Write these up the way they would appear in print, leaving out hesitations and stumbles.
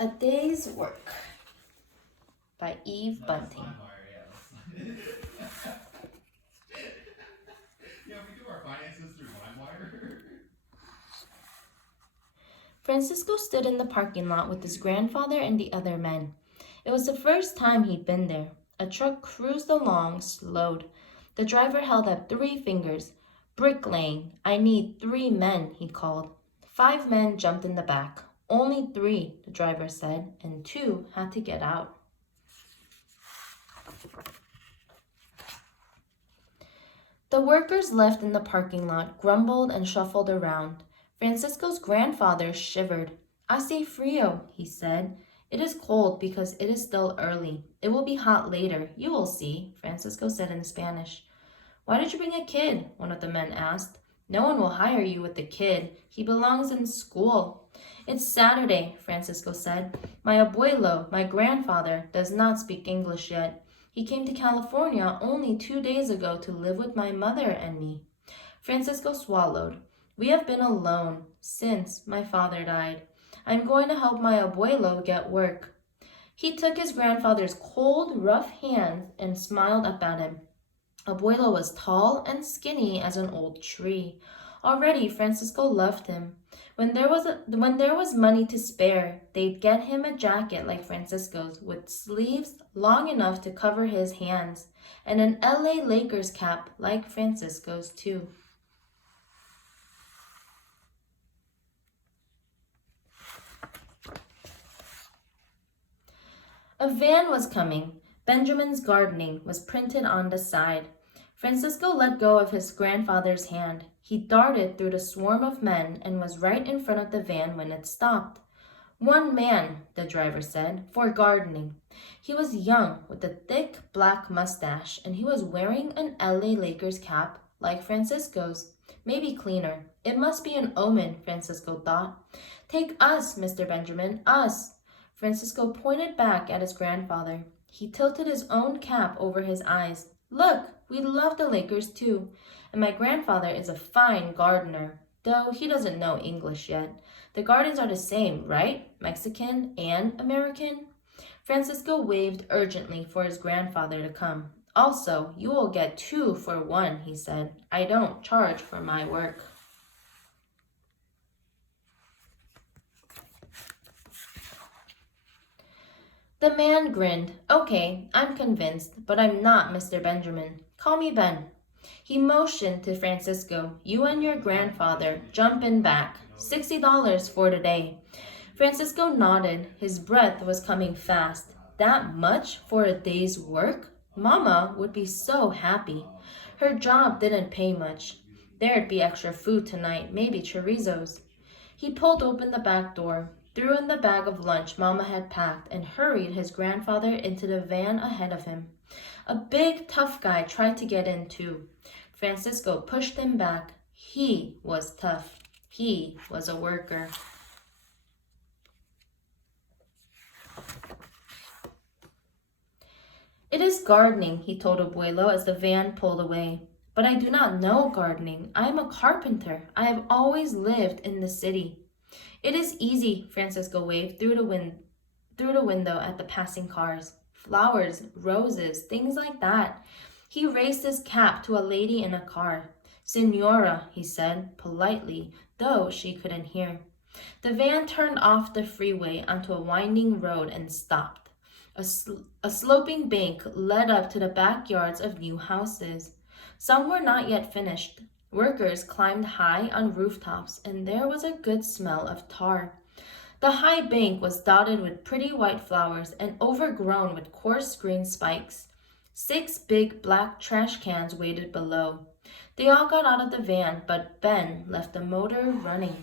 A Day's Work by Eve Bunting. Yeah, we do our finances through LimeWire. Francisco stood in the parking lot with his grandfather and the other men. It was the first time he'd been there. A truck cruised along, slowed. The driver held up 3 fingers. Bricklaying. I need 3 men, he called. 5 men jumped in the back. Only 3, the driver said, and 2 had to get out. The workers left in the parking lot, grumbled and shuffled around. Francisco's grandfather shivered. Hace frío, he said. It is cold because it is still early. It will be hot later. You will see, Francisco said in Spanish. Why did you bring a kid? One of the men asked. No one will hire you with the kid. He belongs in school. It's Saturday, Francisco said. My abuelo, my grandfather, does not speak English yet. He came to California only 2 days ago to live with my mother and me. Francisco swallowed. We have been alone since my father died. I'm going to help my abuelo get work. He took his grandfather's cold, rough hands and smiled up at him. Abuelo was tall and skinny as an old tree. Already Francisco loved him. When there was money to spare, they'd get him a jacket like Francisco's with sleeves long enough to cover his hands, and an LA Lakers cap like Francisco's too. A van was coming. Benjamin's Gardening was printed on the side. Francisco let go of his grandfather's hand. He darted through the swarm of men and was right in front of the van when it stopped. 1 man, the driver said, for gardening. He was young, with a thick black mustache, and he was wearing an LA Lakers cap like Francisco's. Maybe cleaner. It must be an omen, Francisco thought. Take us, Mr. Benjamin, us. Francisco pointed back at his grandfather. He tilted his own cap over his eyes. Look, we love the Lakers too. And my grandfather is a fine gardener, though he doesn't know English yet. The gardens are the same, right? Mexican and American? Francisco waved urgently for his grandfather to come. Also, you will get 2 for 1, he said. I don't charge for my work. The man grinned. Okay, I'm convinced, but I'm not Mr. Benjamin. Call me Ben. He motioned to Francisco. You and your grandfather jump in back. $60 for today. Francisco nodded. His breath was coming fast. That much for a day's work? Mama would be so happy. Her job didn't pay much. There'd be extra food tonight, maybe chorizos. He pulled open the back door, threw in the bag of lunch Mama had packed, and hurried his grandfather into the van ahead of him. A big, tough guy tried to get in too. Francisco pushed him back. He was tough. He was a worker. It is gardening, he told Abuelo as the van pulled away. But I do not know gardening. I am a carpenter. I have always lived in the city. It is easy, Francisco waved through the window at the passing cars. Flowers, roses, things like that. He raised his cap to a lady in a car. Senora, he said, politely, though she couldn't hear. The van turned off the freeway onto a winding road and stopped. A sloping bank led up to the backyards of new houses. Some were not yet finished. Workers climbed high on rooftops, and there was a good smell of tar. The high bank was dotted with pretty white flowers and overgrown with coarse green spikes. 6 big black trash cans waited below. They all got out of the van, but Ben left the motor running.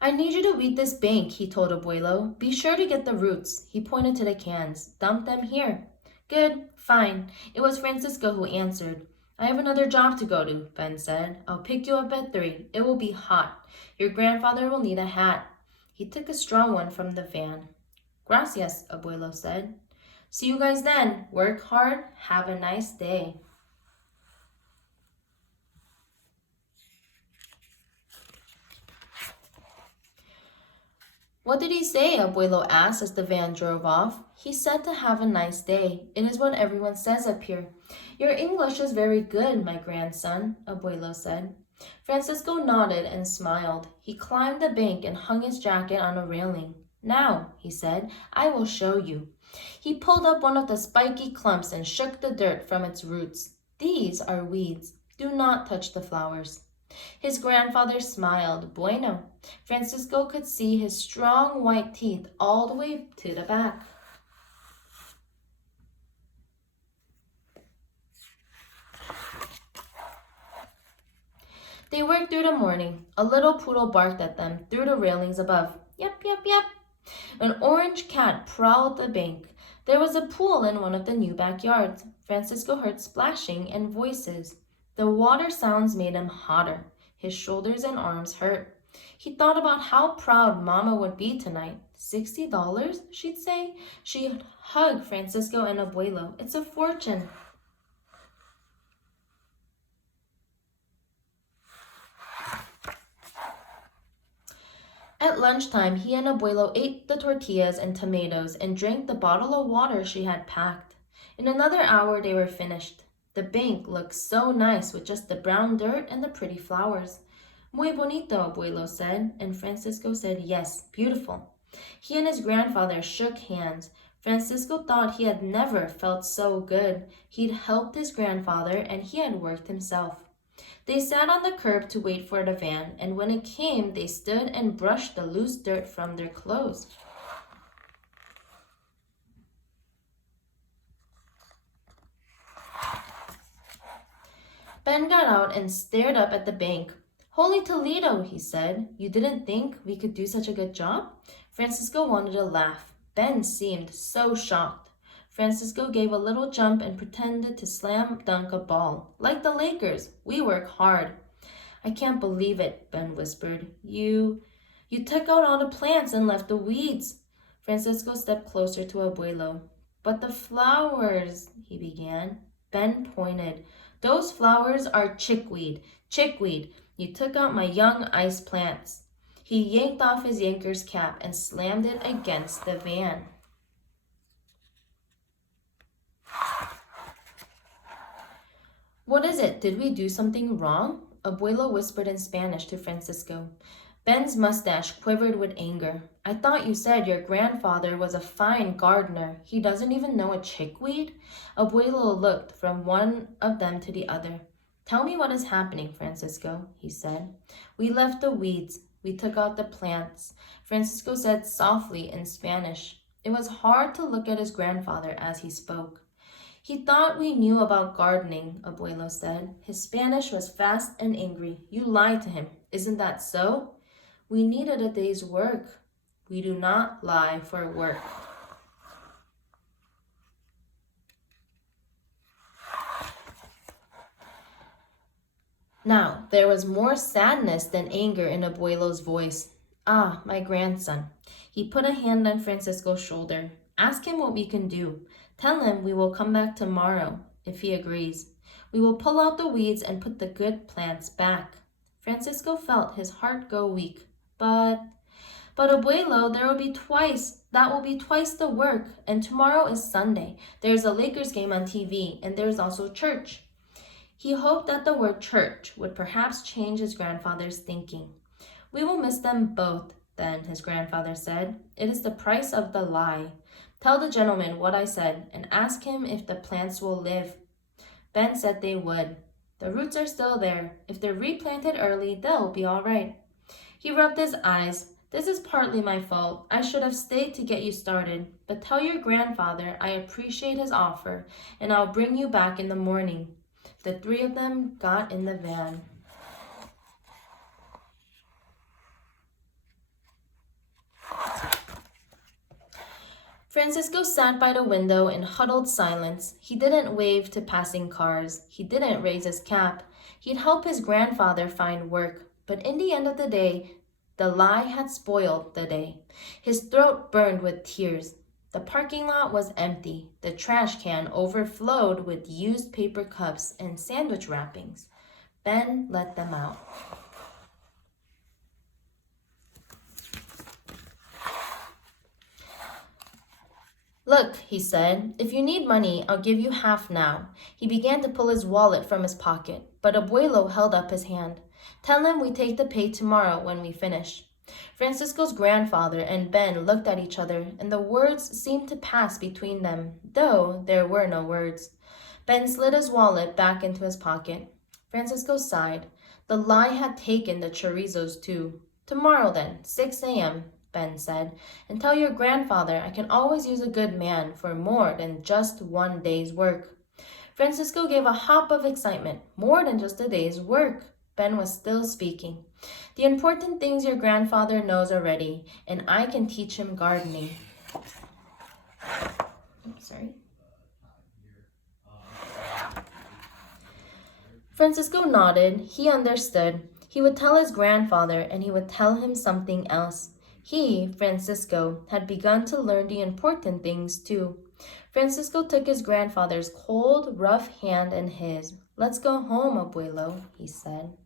I need you to weed this bank, he told Abuelo. Be sure to get the roots. He pointed to the cans. Dump them here. Good, fine. It was Francisco who answered. I have another job to go to, Ben said. I'll pick you up at 3. It will be hot. Your grandfather will need a hat. He took a straw one from the van. Gracias, Abuelo said. See you guys then. Work hard. Have a nice day. What did he say? Abuelo asked as the van drove off. He said to have a nice day. It is what everyone says up here. Your English is very good, my grandson, Abuelo said. Francisco nodded and smiled. He climbed the bank and hung his jacket on a railing. Now, he said, I will show you. He pulled up one of the spiky clumps and shook the dirt from its roots. These are weeds. Do not touch the flowers. His grandfather smiled. Bueno. Francisco could see his strong white teeth all the way to the back. They worked through the morning. A little poodle barked at them through the railings above. Yep, yep, yep. An orange cat prowled the bank. There was a pool in one of the new backyards. Francisco heard splashing and voices. The water sounds made him hotter. His shoulders and arms hurt. He thought about how proud Mama would be tonight. $60, she'd say. She'd hug Francisco and Abuelo. It's a fortune. At lunchtime, he and Abuelo ate the tortillas and tomatoes and drank the bottle of water she had packed. In another hour, they were finished. The bank looked so nice with just the brown dirt and the pretty flowers. Muy bonito, Abuelo said, and Francisco said yes, beautiful. He and his grandfather shook hands. Francisco thought he had never felt so good. He'd helped his grandfather and he had worked himself. They sat on the curb to wait for the van, and when it came, they stood and brushed the loose dirt from their clothes. Ben got out and stared up at the bank. Holy Toledo, he said. You didn't think we could do such a good job? Francisco wanted to laugh. Ben seemed so shocked. Francisco gave a little jump and pretended to slam dunk a ball. Like the Lakers, we work hard. I can't believe it, Ben whispered. You took out all the plants and left the weeds. Francisco stepped closer to Abuelo. But the flowers, he began. Ben pointed. Those flowers are chickweed. Chickweed. You took out my young ice plants. He yanked off his yanker's cap and slammed it against the van. What is it? Did we do something wrong? Abuelo whispered in Spanish to Francisco. Ben's mustache quivered with anger. I thought you said your grandfather was a fine gardener. He doesn't even know a chickweed? Abuelo looked from one of them to the other. Tell me what is happening, Francisco, he said. We left the weeds. We took out the plants, Francisco said softly in Spanish. It was hard to look at his grandfather as he spoke. He thought we knew about gardening, Abuelo said. His Spanish was fast and angry. You lied to him. Isn't that so? We needed a day's work. We do not lie for work. Now, there was more sadness than anger in Abuelo's voice. Ah, my grandson. He put a hand on Francisco's shoulder. Ask him what we can do. Tell him we will come back tomorrow, if he agrees. We will pull out the weeds and put the good plants back. Francisco felt his heart go weak. But Abuelo, that will be twice the work, and tomorrow is Sunday. There's a Lakers game on TV, and there's also church. He hoped that the word church would perhaps change his grandfather's thinking. We will miss them both, then, his grandfather said. It is the price of the lie. Tell the gentleman what I said, and ask him if the plants will live. Ben said they would. The roots are still there. If they're replanted early, they'll be all right. He rubbed his eyes. This is partly my fault. I should have stayed to get you started. But tell your grandfather I appreciate his offer, and I'll bring you back in the morning. The three of them got in the van. Francisco sat by the window in huddled silence. He didn't wave to passing cars. He didn't raise his cap. He'd help his grandfather find work. But in the end of the day, the lie had spoiled the day. His throat burned with tears. The parking lot was empty. The trash can overflowed with used paper cups and sandwich wrappings. Ben let them out. Look, he said, if you need money, I'll give you half now. He began to pull his wallet from his pocket, but Abuelo held up his hand. Tell him we take the pay tomorrow when we finish. Francisco's grandfather and Ben looked at each other, and the words seemed to pass between them, though there were no words. Ben slid his wallet back into his pocket. Francisco sighed. The lie had taken the chorizos too. Tomorrow then, 6 a.m., Ben said, and tell your grandfather I can always use a good man for more than just one day's work. Francisco gave a hop of excitement. More than just a day's work. Ben was still speaking. The important things your grandfather knows already, and I can teach him gardening. Sorry. Francisco nodded. He understood. He would tell his grandfather, and he would tell him something else. He, Francisco, had begun to learn the important things too. Francisco took his grandfather's cold, rough hand in his. Let's go home, Abuelo, he said.